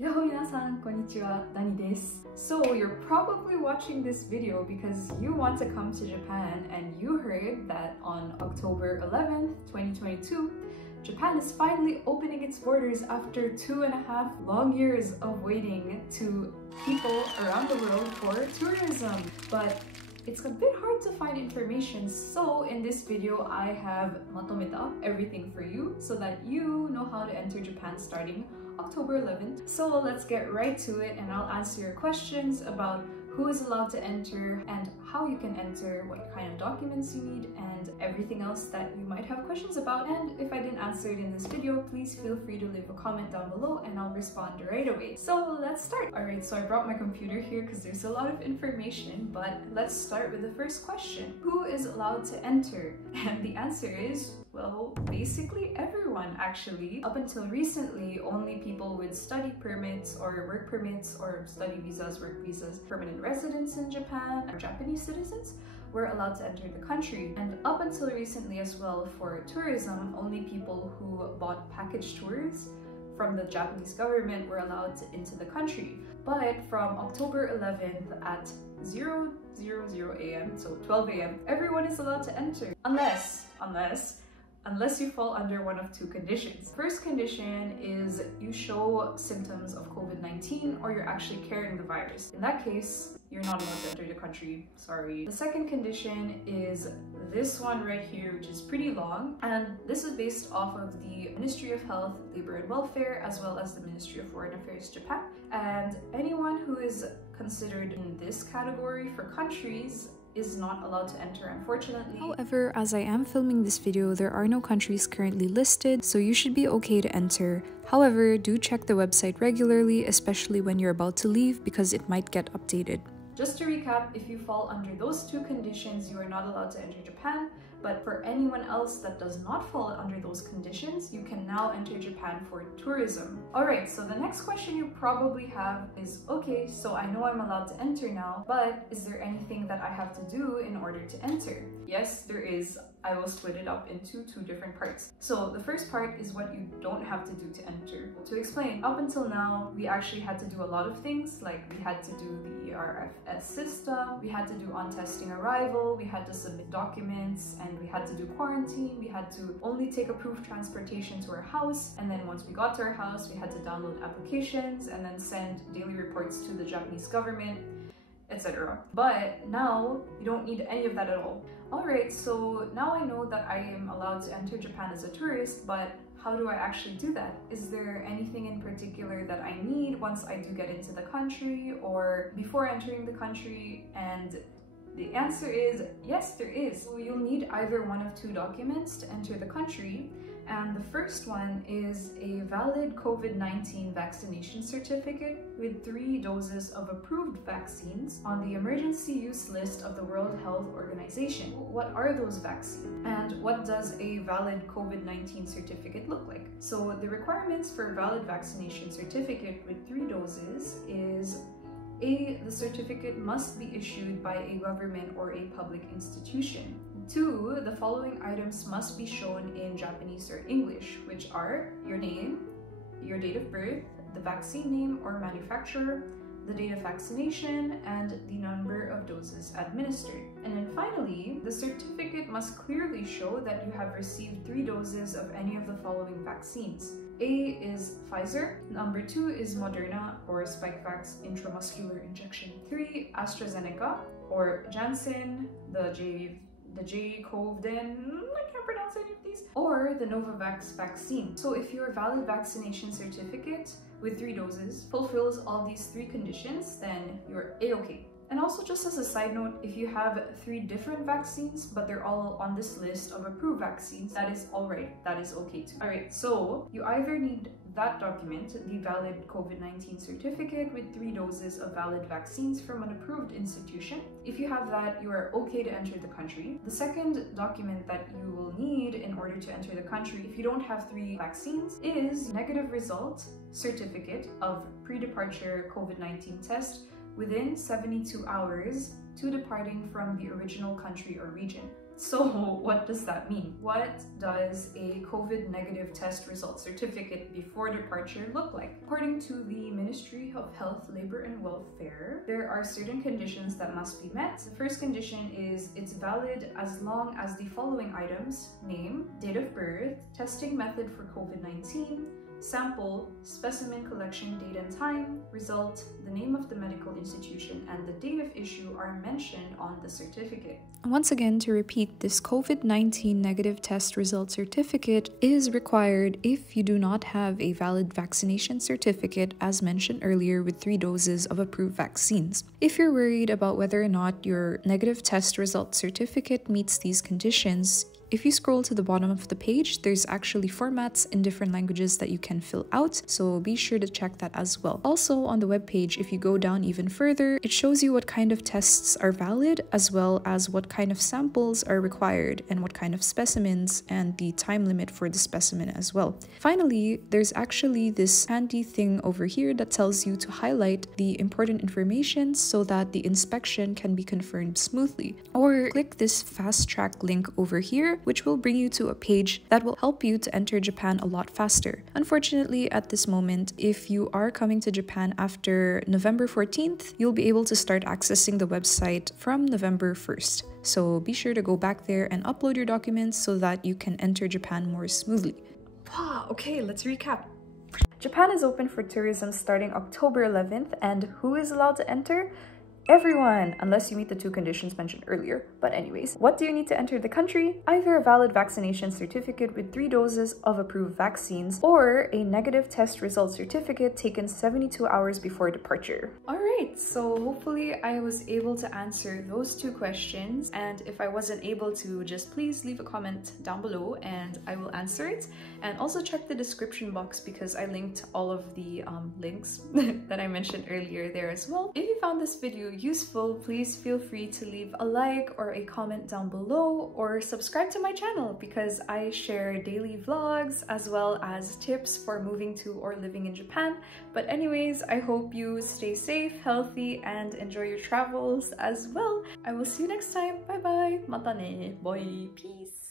Yo, minasan, konnichiwa, Dani desu. So you're probably watching this video because you want to come to Japan and you heard that on October 11th, 2022, Japan is finally opening its borders after 2.5 long years of waiting to people around the world for tourism. But it's a bit hard to find information, so in this video I have matometa everything for you so that you know how to enter Japan starting October 11th. So let's get right to it and I'll answer your questions about who is allowed to enter and how you can enter, what kind of documents you need, and everything else that you might have questions about. And if I didn't answer it in this video, please feel free to leave a comment down below and I'll respond right away. So let's start. Alright, so I brought my computer here because there's a lot of information, but let's start with the first question. Who is allowed to enter? And the answer is, well, basically everyone actually. Up until recently, only people with study permits or work permits or study visas, work visas, permanent residents in Japan, or Japanese citizens were allowed to enter the country. And up until recently as well, for tourism, only people who bought package tours from the Japanese government were allowed into the country. But from October 11th at 0:00 a.m., so 12 a.m., everyone is allowed to enter unless you fall under one of two conditions. First condition is you show symptoms of COVID-19 or you're actually carrying the virus. In that case, you're not allowed to enter the country, sorry. The second condition is this one right here, which is pretty long, and this is based off of the Ministry of Health, Labor and Welfare, as well as the Ministry of Foreign Affairs Japan. And anyone who is considered in this category for countries is not allowed to enter, unfortunately. However, as I am filming this video, there are no countries currently listed, so you should be okay to enter. However, do check the website regularly, especially when you're about to leave, because it might get updated. Just to recap, if you fall under those two conditions, you are not allowed to enter Japan. But for anyone else that does not fall under those conditions, you can now enter Japan for tourism. Alright, so the next question you probably have is, okay, so I know I'm allowed to enter now, but is there anything that I have to do in order to enter? Yes, there is. I will split it up into two different parts. So the first part is what you don't have to do to enter. To explain, up until now, we actually had to do a lot of things, like we had to do the ERFS system, we had to do on-testing arrival, we had to submit documents, and we had to do quarantine, we had to only take approved transportation to our house, and then once we got to our house, we had to download applications and then send daily reports to the Japanese government, etc. But now you don't need any of that at all. Alright, so now I know that I am allowed to enter Japan as a tourist, but how do I actually do that? Is there anything in particular that I need once I do get into the country or before entering the country? And the answer is yes, there is. So you'll need either one of two documents to enter the country. And the first one is a valid COVID-19 vaccination certificate with 3 doses of approved vaccines on the emergency use list of the World Health Organization. What are those vaccines? And what does a valid COVID-19 certificate look like? So the requirements for a valid vaccination certificate with 3 doses is A, the certificate must be issued by a government or a public institution. 2, the following items must be shown in Japanese or English, which are your name, your date of birth, the vaccine name or manufacturer, the date of vaccination, and the number of doses administered. And then finally, the certificate must clearly show that you have received 3 doses of any of the following vaccines. A is Pfizer, number 2 is Moderna or Spikevax intramuscular injection, 3 AstraZeneca or Janssen, the J-Covden, I can't pronounce any of these, or the Novavax vaccine. So if your valid vaccination certificate with 3 doses fulfills all these 3 conditions, then you're A-okay. And also, just as a side note, if you have 3 different vaccines, but they're all on this list of approved vaccines, that is alright, that is okay too. Alright, so you either need that document, the valid COVID-19 certificate with 3 doses of valid vaccines from an approved institution. If you have that, you are okay to enter the country. The second document that you will need in order to enter the country, if you don't have 3 vaccines, is negative result certificate of pre-departure COVID-19 test within 72 hours to departing from the original country or region. So what does that mean? What does a COVID negative test result certificate before departure look like? According to the Ministry of Health, Labor and Welfare, there are certain conditions that must be met. The first condition is it's valid as long as the following items: name, date of birth, testing method for COVID-19, sample, specimen collection date and time, result, the name of the medical institution, and the date of issue are mentioned on the certificate. Once again, to repeat, this COVID-19 negative test result certificate is required if you do not have a valid vaccination certificate, as mentioned earlier, with 3 doses of approved vaccines. If you're worried about whether or not your negative test result certificate meets these conditions, if you scroll to the bottom of the page, there's actually formats in different languages that you can fill out, so be sure to check that as well. Also, on the webpage, if you go down even further, it shows you what kind of tests are valid, as well as what kind of samples are required and what kind of specimens and the time limit for the specimen as well. Finally, there's actually this handy thing over here that tells you to highlight the important information so that the inspection can be confirmed smoothly. Or click this fast track link over here, which will bring you to a page that will help you to enter Japan a lot faster. Unfortunately, at this moment, if you are coming to Japan after November 14th, you'll be able to start accessing the website from November 1st. So be sure to go back there and upload your documents so that you can enter Japan more smoothly. Okay, let's recap. Japan is open for tourism starting October 11th, and who is allowed to enter? Everyone, unless you meet the 2 conditions mentioned earlier. But anyways, what do you need to enter the country? Either a valid vaccination certificate with 3 doses of approved vaccines, or a negative test result certificate taken 72 hours before departure. Alright, so hopefully I was able to answer those 2 questions, and if I wasn't able to, just please leave a comment down below and I will answer it. And also check the description box because I linked all of the links that I mentioned earlier there as well. If you found this video useful, please feel free to leave a like or a comment down below, or subscribe to my channel because I share daily vlogs as well as tips for moving to or living in Japan. But anyways, I hope you stay safe, healthy, and enjoy your travels as well. I will see you next time. Bye bye. Mata ne. Bye. Peace.